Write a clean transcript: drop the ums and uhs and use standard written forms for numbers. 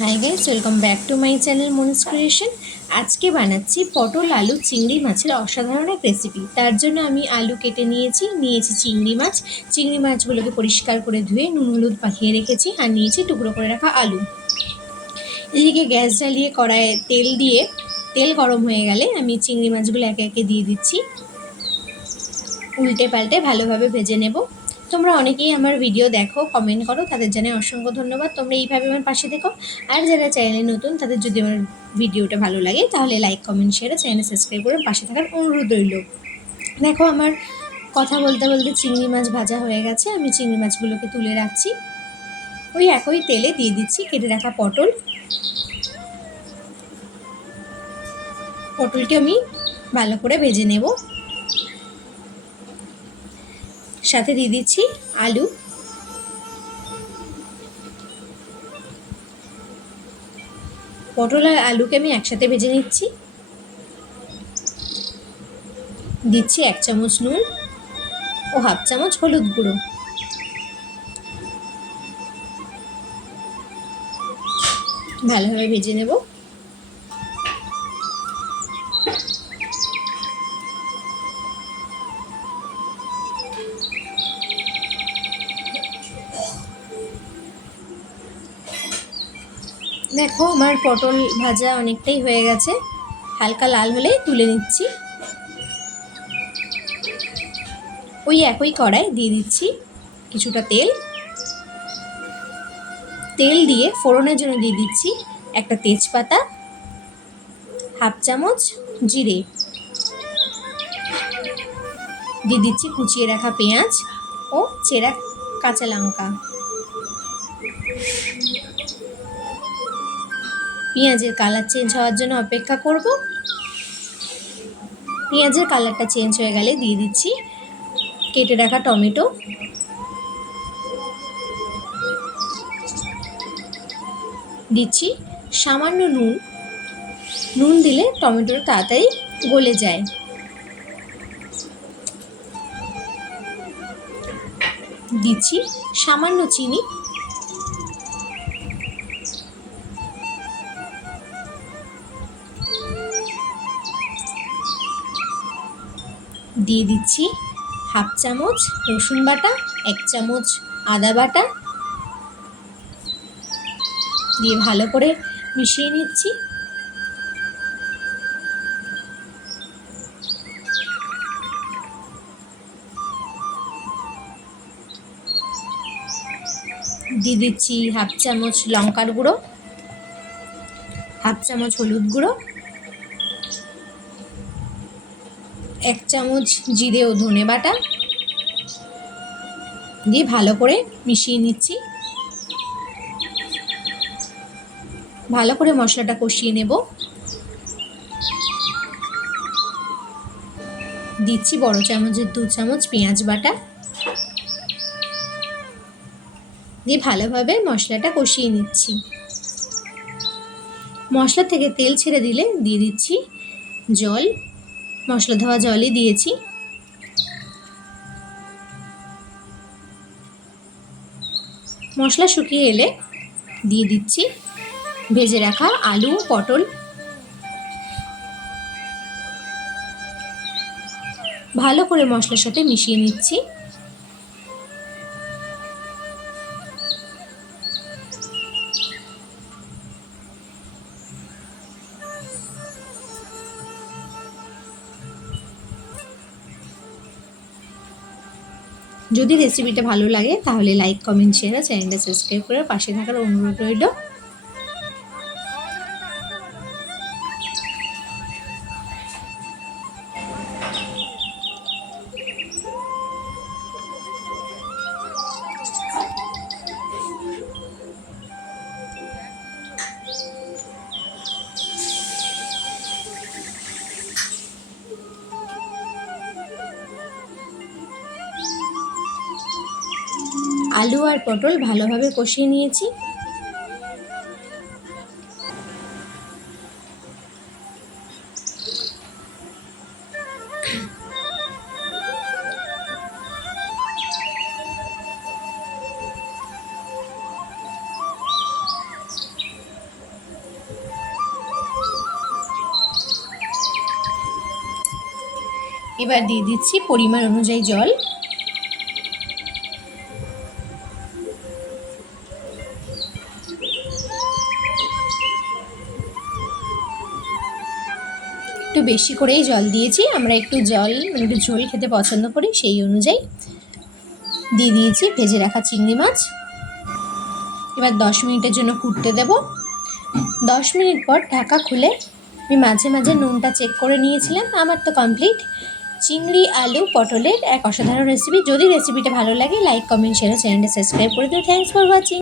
High guys, welcome back to my channel Moni's creation. আজকে বানাচ্ছি পটল আলু চিংড়ি মাছের অসাধারণ এক রেসিপি। তার জন্য আমি আলু কেটে নিয়েছি চিংড়ি মাছ। চিংড়ি মাছগুলোকে পরিষ্কার করে ধুয়ে নুন হলুদ মাখিয়ে রেখেছি, আর নিয়েছি টুকরো করে রাখা আলু। এদিকে গ্যাস জ্বালিয়ে কড়াইয়ে তেল গরম হয়ে গেলে আমি চিংড়ি মাছগুলো একে একে দিয়ে দিচ্ছি। উল্টে পাল্টে ভালোভাবে ভেজে নেব। তোমরা অনেকেই আমার ভিডিও দেখো, কমেন্ট করো, তাদের জানাই অসংখ্য ধন্যবাদ। তোমরা এইভাবে আমার পাশে দেখো। আর যারা চ্যানেলে নতুন, তাদের যদি আমার ভিডিওটা ভালো লাগে তাহলে like comment share channel subscribe করে পাশে থাকার অনুরোধ রইল। দেখো, আমার কথা বলতে বলতে চিংড়ি মাছ ভাজা হয়ে গেছে। আমি চিংড়ি মাছগুলোকে তুলে রাখছি। ওই একই তেলে দিয়ে দিচ্ছি কেটে রাখা পটলকে আমি ভালো করে ভেজে নেব। সাথে দিয়ে দিচ্ছি আলু। পটল আর আলুকে আমি একসাথে ভেজে নিচ্ছি। দিচ্ছি 1 চামচ নুন ও হাফ চামচ হলুদ গুঁড়ো। ভালোভাবে ভেজে নেব। দেখো, আমার পটল ভাজা অনেকটাই হয়ে গেছে। হালকা লাল হলে তুলে নিচ্ছি। ওই একই কড়াই দিয়ে দিচ্ছি কিছুটা তেল দিয়ে ফোড়নের জন্য দিয়ে দিচ্ছি একটা তেজপাতা, হাফ চামচ জিরে, দিয়ে দিচ্ছি কুচিয়ে রাখা পেঁয়াজ ও চেরা কাঁচা লঙ্কা। পেঁয়াজের কালার চেঞ্জ হওয়ার জন্য অপেক্ষা করব। পেঁয়াজের কালারটা চেঞ্জ হয়ে গেলে দিয়ে দিচ্ছি কেটে রাখা টমেটো, দিচ্ছি সামান্য নুন দিলে টমেটোটা তাড়াতাড়ি গলে যায়। দিচ্ছি সামান্য চিনি, দিয়ে দিচ্ছি হাফ চামচ রসুন বাটা, 1 চামচ আদা বাটা, দিয়ে ভালো করে মিশিয়ে নিচ্ছি। দিয়ে দিচ্ছি হাফ চামচ লঙ্কার গুঁড়ো, হাফ চামচ হলুদ গুঁড়ো, 1 চামচ জিরে ও ধনে বাটা, দিয়ে ভালো করে মিশিয়ে নিচ্ছি। ভালো করে মশলাটা কষিয়ে নেব। দিচ্ছি বড় চামচের 2 চামচ পেঁয়াজ বাটা, দিয়ে ভালোভাবে মশলাটা কষিয়ে নিচ্ছি। মশলা থেকে তেল ছেড়ে দিলে দিয়ে দিচ্ছি জল। মশলা ধোয়া জলই দিয়েছি। মশলা শুকিয়ে এলে দিয়ে দিচ্ছি ভেজে রাখা আলু ও পটল। ভালো করে মশলার সাথে মিশিয়ে নিচ্ছি। যদি রেসিপিটা ভালো লাগে তাহলে লাইক কমেন্ট শেয়ার আর চ্যানেলটা সাবস্ক্রাইব করে পাশে থাকার অনুরোধ রইল। আলু আর পটল ভালোভাবে কষিয়ে নিয়েছি। এবার দিয়ে দিচ্ছি পরিমাণ অনুযায়ী জল। একটু বেশি করেই জল দিয়েছি, আমরা একটু জল মানে একটু ঝোল খেতে পছন্দ করি, সেই অনুযায়ী দিয়ে দিয়েছি ভেজে রাখা চিংড়ি মাছ। এবার 10 মিনিটের জন্য ফুটতে দেব। 10 মিনিট পর ঢাকা খুলে আমি মাঝে মাঝে নুনটা চেক করে নিয়েছিলাম। আমার তো কমপ্লিট চিংড়ি আলু পটলের এক অসাধারণ রেসিপি। যদি রেসিপিটা ভালো লাগে লাইক কমেন্ট শেয়ার চ্যানেলটা সাবস্ক্রাইব করে দিও। Thanks for watching.